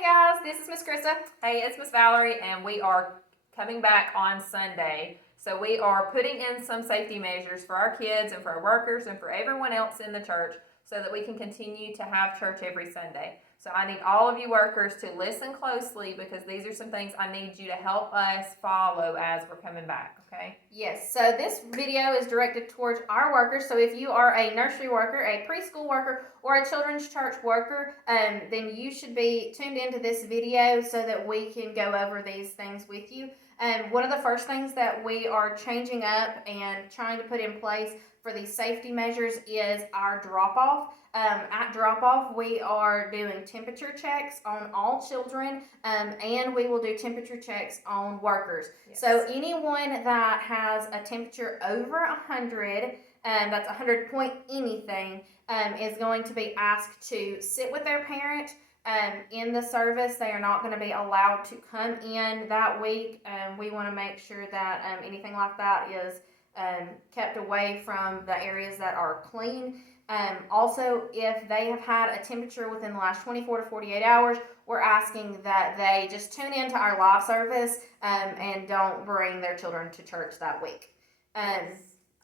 Hey guys, this is Miss Krista. Hey, it's Miss Valerie, and we are coming back on Sunday. So we are putting in some safety measures for our kids and for our workers and for everyone else in the church so that we can continue to have church every Sunday. So I need all of you workers to listen closely because these are some things I need you to help us follow as we're coming back, okay? Yes, so this video is directed towards our workers. So if you are a nursery worker, a preschool worker, or a children's church worker, then you should be tuned into this video so that we can go over these things with you. One of the first things that we are changing up and trying to put in place for these safety measures is our drop-off. At drop-off, we are doing temperature checks on all children, and we will do temperature checks on workers. Yes. So anyone that has a temperature over 100, that's 100 point anything, is going to be asked to sit with their parent in the service. They are not going to be allowed to come in that week. We want to make sure that anything like that is kept away from the areas that are clean. Also, if they have had a temperature within the last 24 to 48 hours, we're asking that they just tune into our live service and don't bring their children to church that week.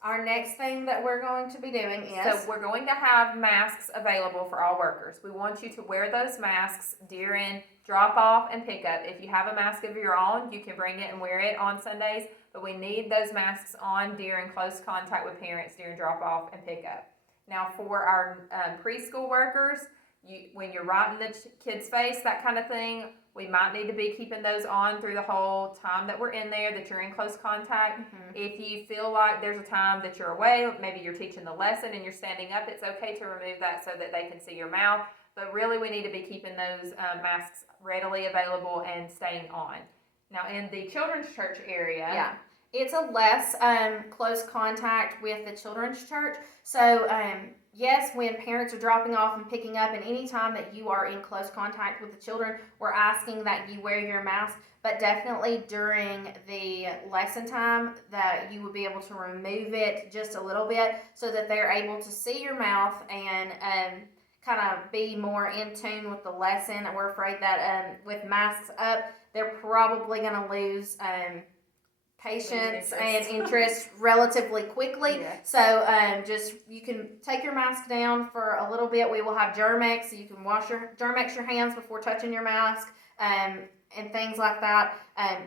Our next thing that we're going to be doing is... So we're going to have masks available for all workers. We want you to wear those masks during drop-off and pickup. If you have a mask of your own, you can bring it and wear it on Sundays, but we need those masks on during close contact with parents during drop-off and pickup. Now for our preschool workers, when you're right in the kid's face, that kind of thing, we might need to be keeping those on through the whole time that we're in there, that you're in close contact. Mm-hmm. If you feel like there's a time that you're away, maybe you're teaching the lesson and you're standing up, it's okay to remove that so that they can see your mouth. But really we need to be keeping those masks readily available and staying on. Now in the children's church area... Yeah. It's a less close contact with the children's church. So, yes, when parents are dropping off and picking up, and any time that you are in close contact with the children, we're asking that you wear your mask. But definitely during the lesson time, that you would be able to remove it just a little bit so that they're able to see your mouth and kind of be more in tune with the lesson. We're afraid that with masks up, they're probably going to lose... patience and interest relatively quickly. Yeah. So just you can take your mask down for a little bit. We will have Germ-X, so you can Germ-X your hands before touching your mask and things like that.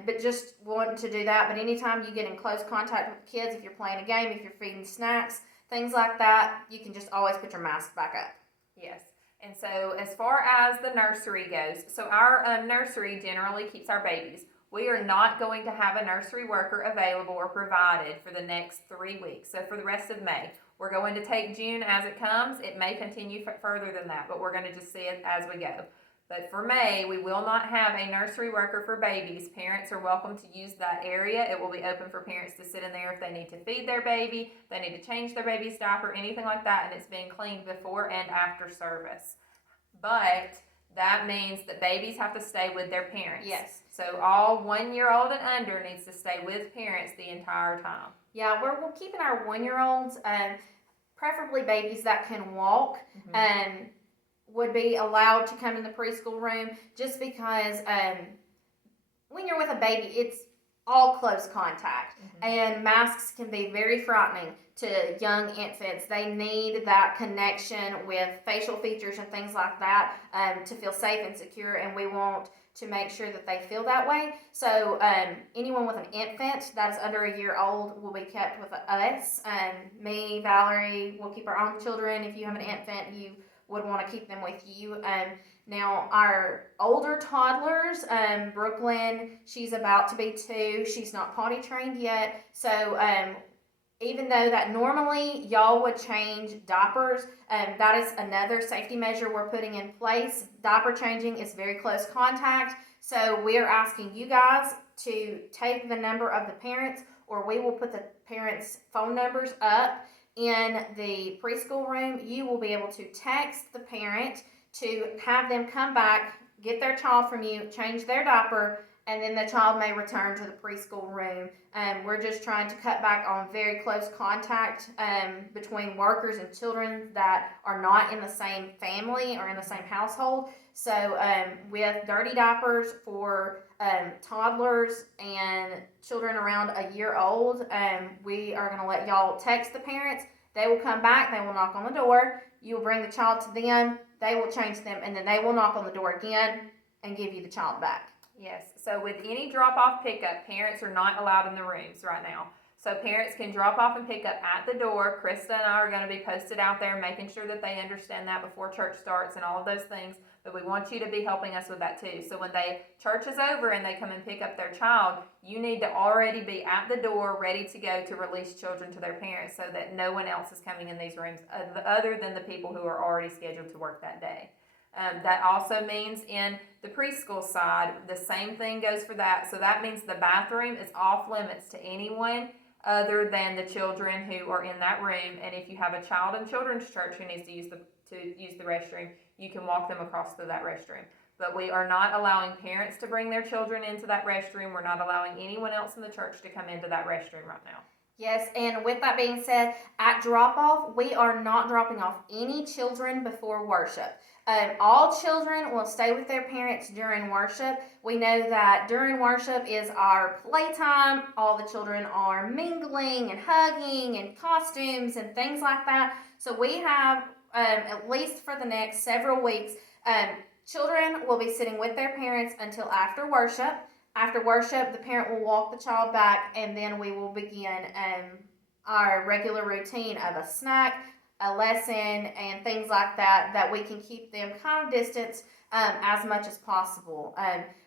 But just wanting to do that. But anytime you get in close contact with kids, if you're playing a game, if you're feeding snacks, things like that, you can just always put your mask back up. Yes. And so as far as the nursery goes, so our nursery generally keeps our babies. We are not going to have a nursery worker available or provided for the next 3 weeks. So for the rest of May, we're going to take June as it comes. It may continue further than that, but we're going to just see it as we go. But for May, we will not have a nursery worker for babies. Parents are welcome to use that area. It will be open for parents to sit in there if they need to feed their baby, they need to change their baby's diaper, anything like that, and it's being cleaned before and after service. But that means that babies have to stay with their parents. Yes. So all 1-year-old and under needs to stay with parents the entire time. Yeah, we're keeping our 1-year-olds, preferably babies that can walk, would be allowed to come in the preschool room just because when you're with a baby, it's all close contact, and masks can be very frightening to young infants. They need that connection with facial features and things like that to feel safe and secure, and we want to make sure that they feel that way. So anyone with an infant that is under a year old will be kept with us. Me, Valerie, will keep our own children. If you have an infant, you would want to keep them with you. Now, our older toddlers, Brooklyn, she's about to be 2. She's not potty trained yet. So even though that normally y'all would change diapers, that is another safety measure we're putting in place. Diaper changing is very close contact. So we are asking you guys to take the number of the parents, or we will put the parents' phone numbers up in the preschool room. You will be able to text the parent to have them come back, get their child from you, change their diaper, and then the child may return to the preschool room. We're just trying to cut back on very close contact between workers and children that are not in the same family or in the same household. So with dirty diapers for toddlers and children around a year old, we are going to let y'all text the parents. They will come back, they will knock on the door, you will bring the child to them, they will change them, and then they will knock on the door again and give you the child back. Yes, so with any drop-off pickup, parents are not allowed in the rooms right now. So parents can drop off and pick up at the door. Krista and I are going to be posted out there, making sure that they understand that before church starts and all of those things. But we want you to be helping us with that too. So when church is over and they come and pick up their child, you need to already be at the door ready to go to release children to their parents so that no one else is coming in these rooms other than the people who are already scheduled to work that day. That also means in the preschool side, the same thing goes for that. So that means the bathroom is off limits to anyone other than the children who are in that room. And if you have a child in children's church who needs to use the restroom, you can walk them across to that restroom. But we are not allowing parents to bring their children into that restroom. We're not allowing anyone else in the church to come into that restroom right now. Yes, and with that being said, at drop-off, we are not dropping off any children before worship. All children will stay with their parents during worship. We know that during worship is our playtime. All the children are mingling and hugging and costumes and things like that. So we have, at least for the next several weeks, children will be sitting with their parents until after worship. After worship, the parent will walk the child back, and then we will begin our regular routine of a snack, a lesson, and things like that we can keep them kind of distanced as much as possible.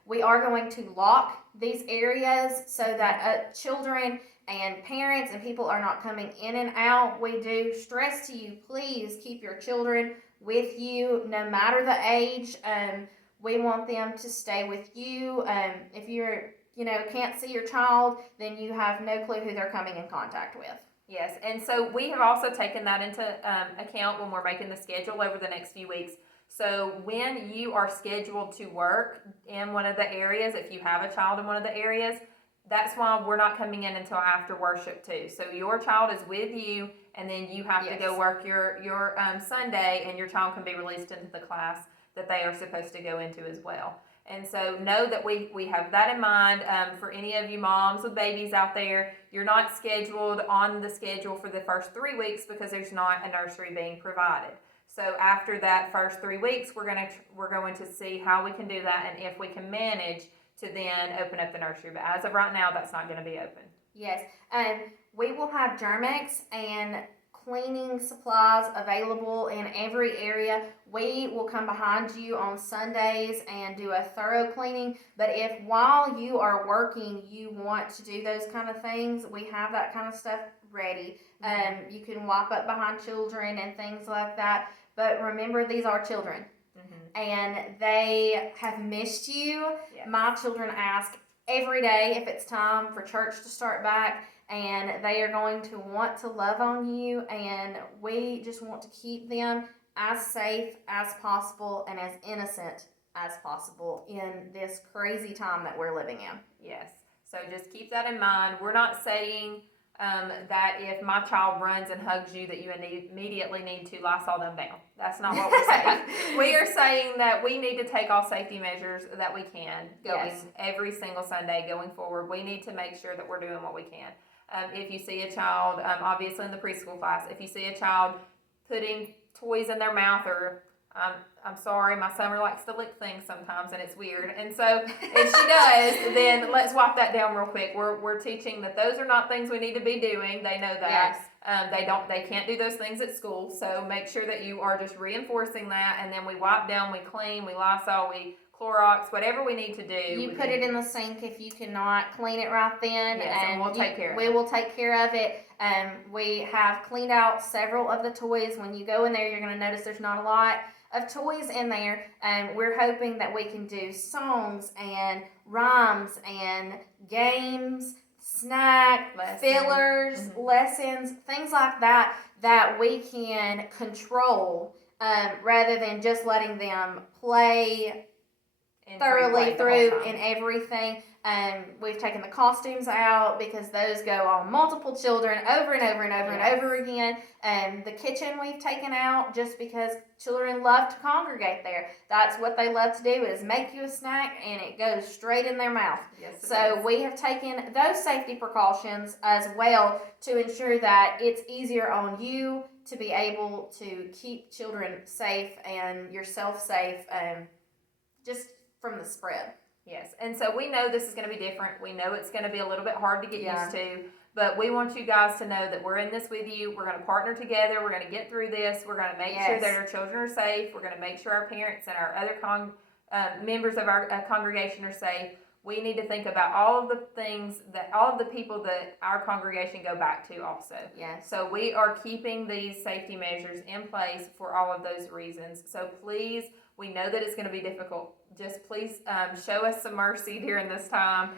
We are going to lock these areas so that children and parents and people are not coming in and out. We do stress to you, please keep your children with you no matter the age. We want them to stay with you. If can't see your child, then you have no clue who they're coming in contact with. Yes, and so we have also taken that into account when we're making the schedule over the next few weeks. So when you are scheduled to work in one of the areas, if you have a child in one of the areas, that's why we're not coming in until after worship too. So your child is with you, and then you have to go work your Sunday, and your child can be released into the class that they are supposed to go into as well. And so know that we have that in mind. For any of you moms with babies out there, you're not scheduled on the schedule for the first 3 weeks because there's not a nursery being provided. So after that first 3 weeks, we're going to see how we can do that and if we can manage to then open up the nursery. But as of right now, that's not going to be open. Yes, we will have Germ-X and cleaning supplies available in every area. We will come behind you on Sundays and do a thorough cleaning. But if while you are working, you want to do those kind of things, we have that kind of stuff ready. You can wipe up behind children and things like that. But remember, these are children. And they have missed you. Yes. My children ask every day if it's time for church to start back. And they are going to want to love on you, and we just want to keep them as safe as possible and as innocent as possible in this crazy time that we're living in. Yes, so just keep that in mind. We're not saying that if my child runs and hugs you that you immediately need to Lysol them down. That's not what we're saying. We are saying that we need to take all safety measures that we can going every single Sunday going forward. We need to make sure that we're doing what we can. If you see a child, obviously in the preschool class, if you see a child putting toys in their mouth, or I'm sorry, my summer likes to lick things sometimes and it's weird. And so if she does, then let's wipe that down real quick. We're teaching that those are not things we need to be doing. They know that. Yes. They can't do those things at school. So make sure that you are just reinforcing that, and then we wipe down, we clean, we Lysol, we Clorox, whatever we need to do. You put it in the sink if you cannot clean it right then. Yes, and we'll take care of it. We will take care of it. We have cleaned out several of the toys. When you go in there, you're going to notice there's not a lot of toys in there. We're hoping that we can do songs and rhymes and games, snack, fillers, lessons, things like that we can control rather than just letting them play in thoroughly free play the whole through time. in everything. We've taken the costumes out because those go on multiple children over and over and over Yes. and over again. The kitchen we've taken out just because children love to congregate there. That's what they love to do, is make you a snack and it goes straight in their mouth. Yes, it So is. we have taken those safety precautions as well to ensure that it's easier on you to be able to keep children safe and yourself safe, just from the spread. Yes, and so we know this is going to be different. We know it's going to be a little bit hard to get Yeah. used to, but we want you guys to know that we're in this with you. We're going to partner together. We're going to get through this. We're going to make sure Yes. that our children are safe. We're going to make sure our parents and our other members of our congregation are safe. We need to think about all of the things that all of the people that our congregation go back to also. Yes. So we are keeping these safety measures in place for all of those reasons. So please, we know that it's going to be difficult. Just please show us some mercy during this time.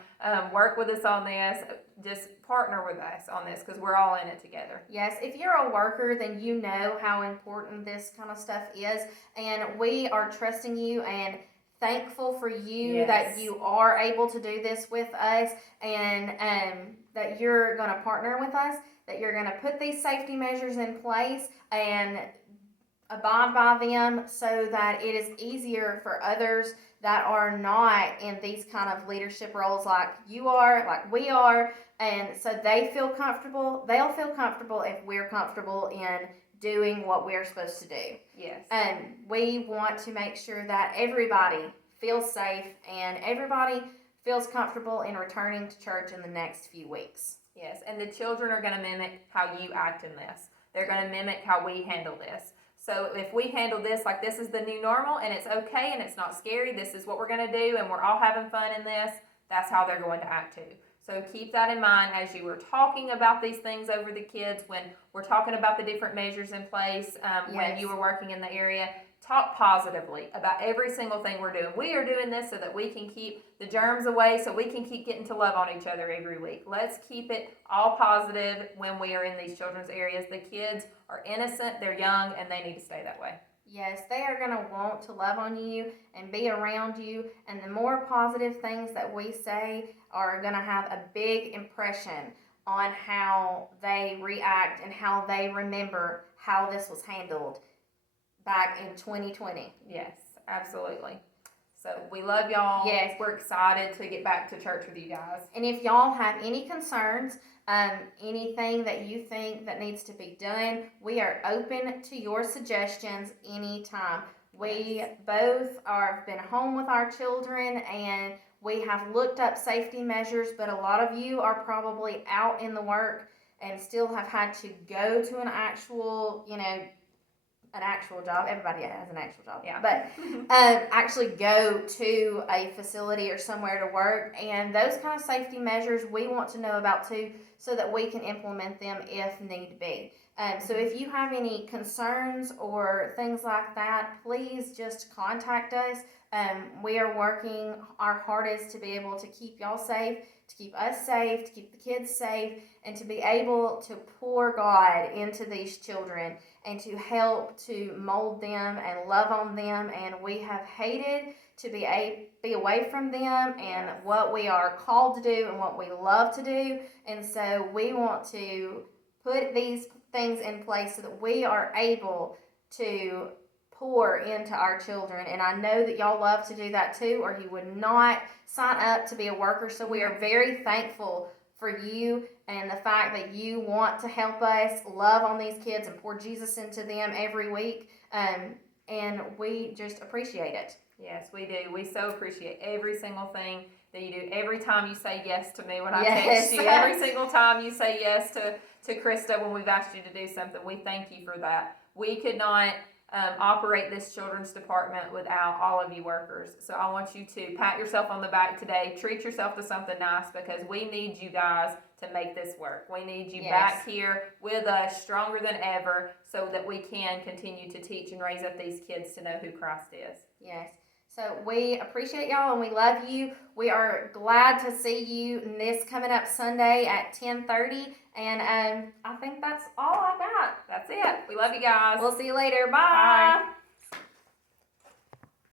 Work with us on this. Just partner with us on this because we're all in it together. Yes, if you're a worker, then you know how important this kind of stuff is, and we are trusting you and thankful for you Yes. that you are able to do this with us, and that you're going to partner with us, that you're going to put these safety measures in place and abide by them so that it is easier for others that are not in these kind of leadership roles like you are, like we are, and so they feel comfortable. They'll feel comfortable if we're comfortable in doing what we're supposed to do. Yes. And we want to make sure that everybody feels safe and everybody feels comfortable in returning to church in the next few weeks. Yes, and the children are going to mimic how you act in this. They're going to mimic how we handle this. So if we handle this like this is the new normal and it's okay and it's not scary, this is what we're going to do and we're all having fun in this, that's how they're going to act too. So keep that in mind as you were talking about these things over the kids, when we're talking about the different measures in place, when Yes. you were working in the area. Talk positively about every single thing we're doing. We are doing this so that we can keep the germs away, so we can keep getting to love on each other every week. Let's keep it all positive when we are in these children's areas. The kids are innocent, they're young, and they need to stay that way. Yes, they are going to want to love on you and be around you, and the more positive things that we say are going to have a big impression on how they react and how they remember how this was handled back in 2020. Yes, absolutely. So we love y'all. Yes. We're excited to get back to church with you guys. And if y'all have any concerns, anything that you think that needs to be done, we are open to your suggestions anytime. We both have been home with our children and we have looked up safety measures, but a lot of you are probably out in the work and still have had to go to an actual, an actual job. Everybody has an actual job. Yeah. But actually go to a facility or somewhere to work. And those kind of safety measures we want to know about too, so that we can implement them if need be. So if you have any concerns or things like that, please just contact us. We are working our hardest to be able to keep y'all safe, to keep us safe, to keep the kids safe, and to be able to pour God into these children and to help to mold them and love on them. And we have hated to be away from them and what we are called to do and what we love to do. And so we want to put these things in place so that we are able to pour into our children. And I know that y'all love to do that too, or you would not sign up to be a worker. So we are very thankful for you and the fact that you want to help us love on these kids and pour Jesus into them every week. And we just appreciate it. Yes, we do. We so appreciate every single thing that you do. Every time you say yes to me when I Yes. text you, every single time you say yes to Krista when we've asked you to do something, we thank you for that. We could not operate this children's department without all of you workers. So I want you to pat yourself on the back today. Treat yourself to something nice because we need you guys to make this work. We need you back here with us, stronger than ever, so that we can continue to teach and raise up these kids to know who Christ is. Yes. So we appreciate y'all and we love you. We are glad to see you this coming up Sunday at 10:30. And I think that's all I got. That's it. We love you guys. We'll see you later. Bye. Bye.